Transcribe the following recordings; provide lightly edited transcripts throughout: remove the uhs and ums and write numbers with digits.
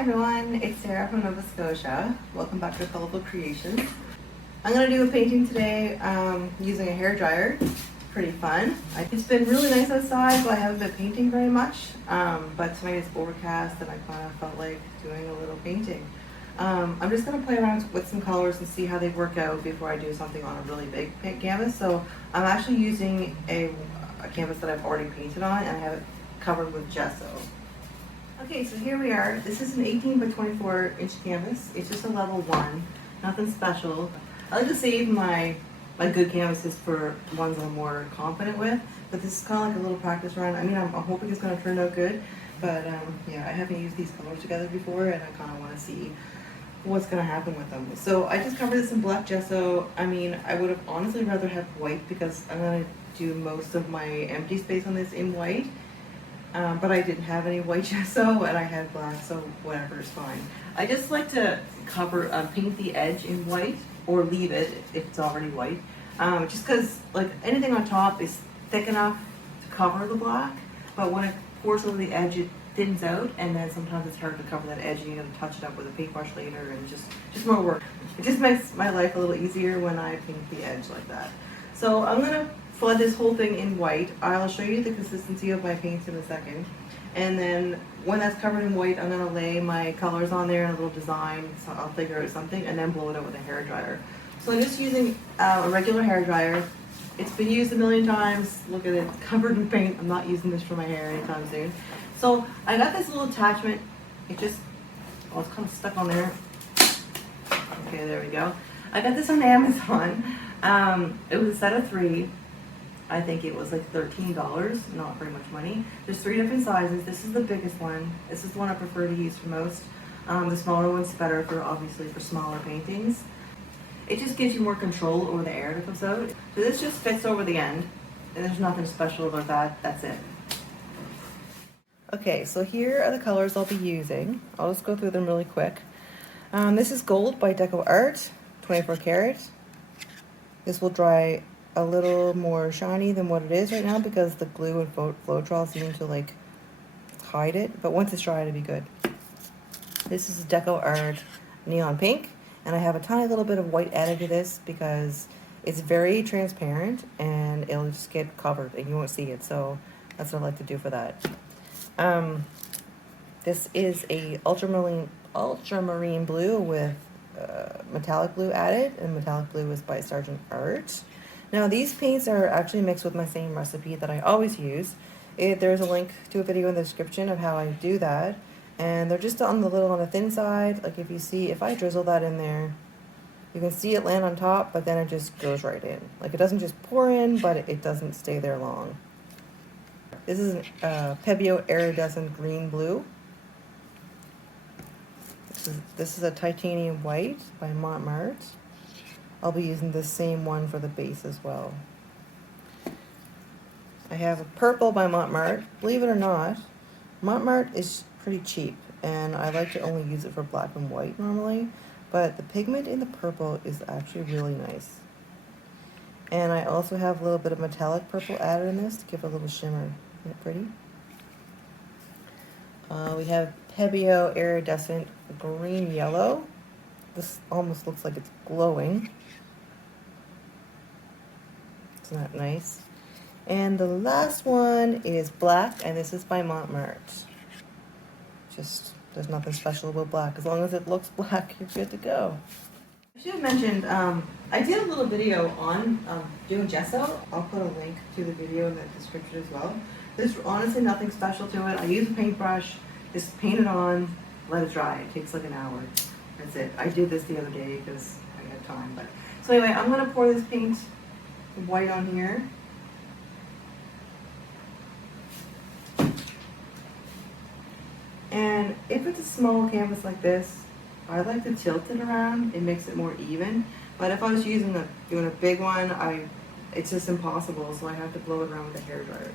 everyone, it's Sarah from Nova Scotia. Welcome back to Colorful Creations. I'm going to do a painting today using a hair dryer. Pretty fun. It's been really nice outside, so I haven't been painting very much. But tonight it's overcast and I kind of felt like doing a little painting. I'm just going to play around with some colors and see how they work out before I do something on a really big paint canvas. So I'm actually using a canvas that I've already painted on, and I have it covered with gesso. Okay, so here we are. This is an 18 by 24 inch canvas. It's just a level 1, nothing special. I like to save my good canvases for ones I'm more confident with, but this is kind of like a little practice run. I mean, I'm hoping it's going to turn out good, but yeah, I haven't used these colors together before, and I kind of want to see what's going to happen with them. So I just covered this in black gesso. I mean, I would have honestly rather have white because I'm going to do most of my empty space on this in white. But I didn't have any white gesso and I had black, so whatever is fine. I just like to paint the edge in white or leave it if it's already white. Just because like anything on top is thick enough to cover the black, but when it pours over the edge, it thins out, and then sometimes it's hard to cover that edge and you gotta touch it up with a paintbrush later, and just more work. It just makes my life a little easier when I paint the edge like that. So I'm gonna flood this whole thing in white. I'll show you the consistency of my paints in a second. And then when that's covered in white, I'm gonna lay my colors on there and a little design, so I'll figure out something, and then blow it out with a hair dryer. So I'm just using a regular hair dryer. It's been used a million times. Look at it, it's covered in paint. I'm not using this for my hair anytime soon. So I got this little attachment. It's kind of stuck on there. Okay, there we go. I got this on Amazon. It was a set of 3. I think it was like $13, not very much money. There's 3 different sizes. This is the biggest one. This is the one I prefer to use for most. The smaller one's better for, obviously, for smaller paintings. It just gives you more control over the air that comes out. So this just fits over the end, and there's nothing special about that. That's it. Okay, so here are the colors I'll be using. I'll just go through them really quick. This is Gold by DecoArt, 24 karat. This will dry a little more shiny than what it is right now because the glue and Floetrol seem to like hide it, but once it's dry it'll be good. This is DecoArt Neon Pink, and I have a tiny little bit of white added to this because it's very transparent and it'll just get covered and you won't see it, so that's what I like to do for that. This is a ultramarine blue with metallic blue added, and metallic blue is by Sargent Art. Now these paints are actually mixed with my same recipe that I always use. There's a link to a video in the description of how I do that, and they're just on the thin side. Like if I drizzle that in there, you can see it land on top, but then it just goes right in. Like it doesn't just pour in, but it doesn't stay there long. This is a Pebeo Iridescent green blue. This is a titanium white by Mont Marte. I'll be using the same one for the base as well. I have a purple by Mont Marte. Believe it or not, Mont Marte is pretty cheap, and I like to only use it for black and white normally, but the pigment in the purple is actually really nice. And I also have a little bit of metallic purple added in this to give a little shimmer. Isn't it pretty? We have Pebeo Iridescent green yellow. This almost looks like it's glowing. Isn't that nice? And the last one is black, and this is by Mont Marte. There's nothing special about black. As long as it looks black, you're good to go. I should have mentioned, I did a little video on doing gesso. I'll put a link to the video in the description as well. There's honestly nothing special to it. I use a paintbrush, just paint it on, let it dry. It takes like an hour. That's it. I did this the other day because I had time. So anyway, I'm going to pour this paint white on here. And if it's a small canvas like this, I like to tilt it around. It makes it more even. But if I was doing a big one, it's just impossible, so I have to blow it around with a hair dryer.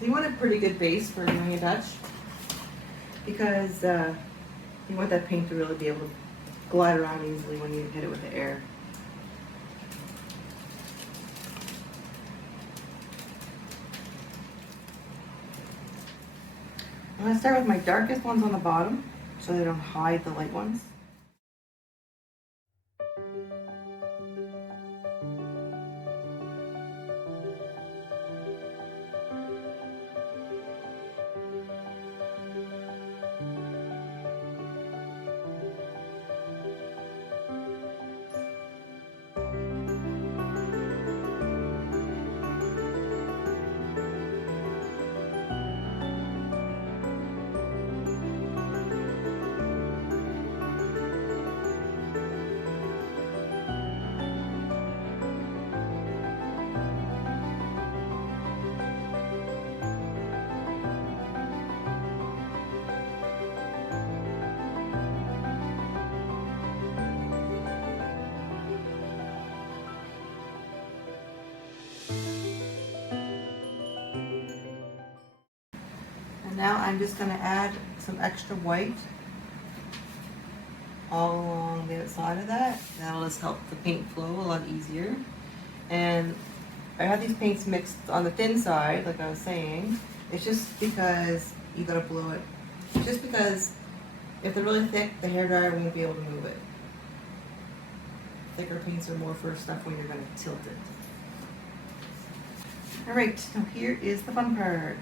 So you want a pretty good base for doing a touch, because you want that paint to really be able to glide around easily when you hit it with the air. I'm gonna start with my darkest ones on the bottom so they don't hide the light ones. And now I'm just going to add some extra white all along the outside of that. That'll just help the paint flow a lot easier. And I have these paints mixed on the thin side, like I was saying. It's just because you gotta blow it. Just because if they're really thick, the hairdryer won't be able to move it. Thicker paints are more for stuff when you're gonna tilt it. All right, now here is the fun part.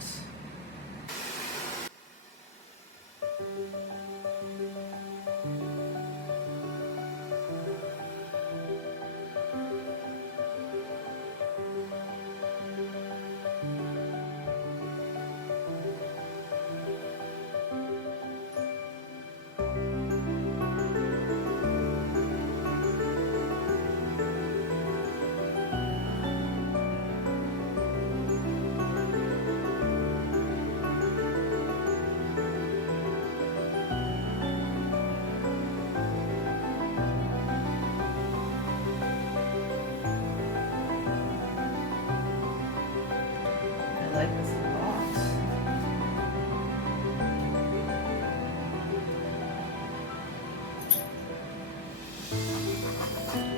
I like this a lot.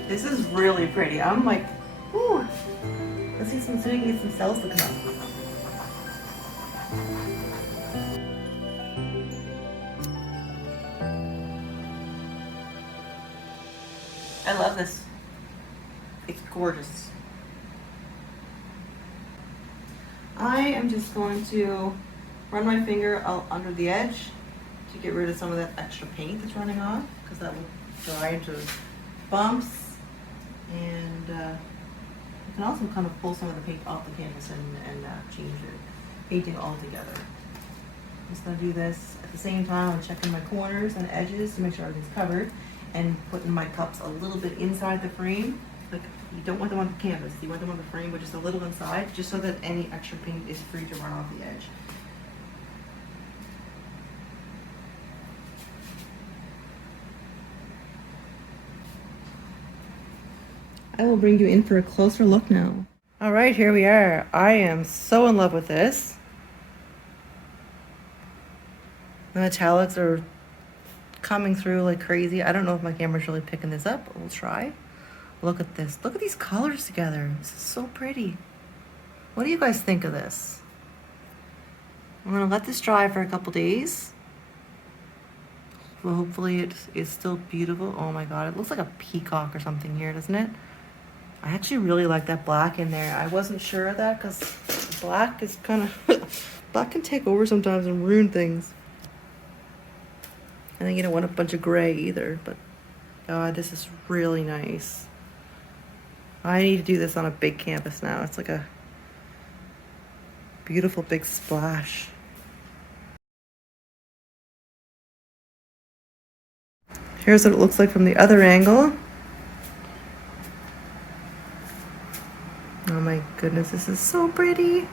This is really pretty. I'm like, ooh. Let's see some, so we can get some cells to come up. I love this. It's gorgeous. I am just going to run my finger out under the edge to get rid of some of that extra paint that's running off, because that will dry into bumps, and you can also kind of pull some of the paint off the canvas and change it, painting all together. I'm just going to do this at the same time. I'm checking my corners and edges to make sure everything's covered, and putting my cups a little bit inside the frame. Like, you don't want them on the canvas, you want them on the frame, but just a little inside, just so that any extra paint is free to run off the edge. I will bring you in for a closer look now. All right, here we are. I am so in love with this. The metallics are coming through like crazy. I don't know if my camera's really picking this up, but we'll try. Look at this. Look at these colors together. This is so pretty. What do you guys think of this? I'm gonna let this dry for a couple days. Well, hopefully it is still beautiful. Oh my God, it looks like a peacock or something here, doesn't it? I actually really like that black in there. I wasn't sure of that because black is kind of, black can take over sometimes and ruin things. I think you don't want a bunch of gray either, but God, this is really nice. I need to do this on a big canvas now. It's like a beautiful big splash. Here's what it looks like from the other angle. Oh my goodness, this is so pretty.